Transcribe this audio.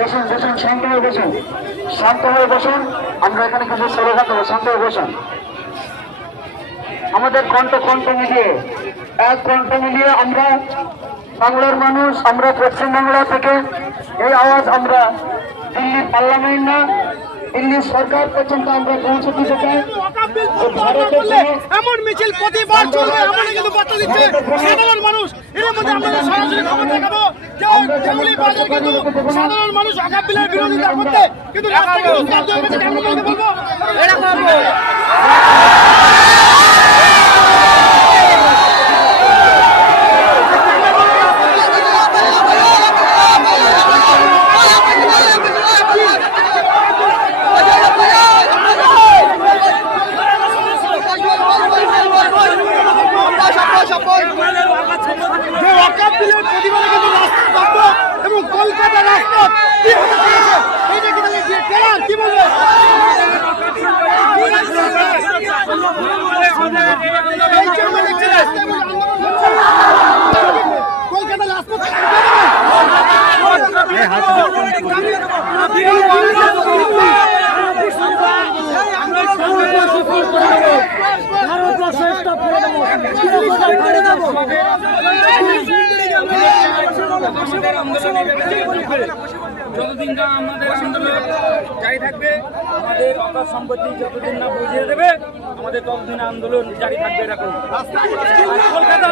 বসুন বসুন, শান্ত হয়ে বসুন, শান্ত হয়ে বসুন। আমরা এখানে কিছু স্লোগান দেবো, শান্ত হয়ে বসুন। আমাদের কণ্ঠ মিলিয়ে, এক কণ্ঠ মিলিয়ে আমরা বাংলার মানুষ, আমরা পশ্চিমবাংলা থেকে এই আওয়াজ আমরা দিল্লির পার্লামেন্ট না, দিল্লির সরকার পর্যন্ত আমরা পৌঁছে দিতে চাই। এমন মিছিল প্রতিবার চলবে, এমন কিন্তু বার্তা দিচ্ছে সাধারণ মানুষ। এর মধ্যে আমরা সরাসরি খবর দেখাবো যে যেগুলি বাজার কিন্তু সাধারণ মানুষ আকাম বিলের বিরোধিতা করতে কিন্তু রাস্তায় উত্তাপ হয়ে গেছে। আমরা বলবো এটা করবো। এবং কলকাতার রাস্তা কি হতে চলেছে এটা কি বলবে? কলকাতার রাজপথ যতদিন না আমাদের আন্দোলন জারি থাকবে, আমাদের অকাল সম্পত্তি যতদিন না বুঝিয়ে দেবে, আমাদের ততদিন আন্দোলন জারি থাকবে। এরকম কলকাতা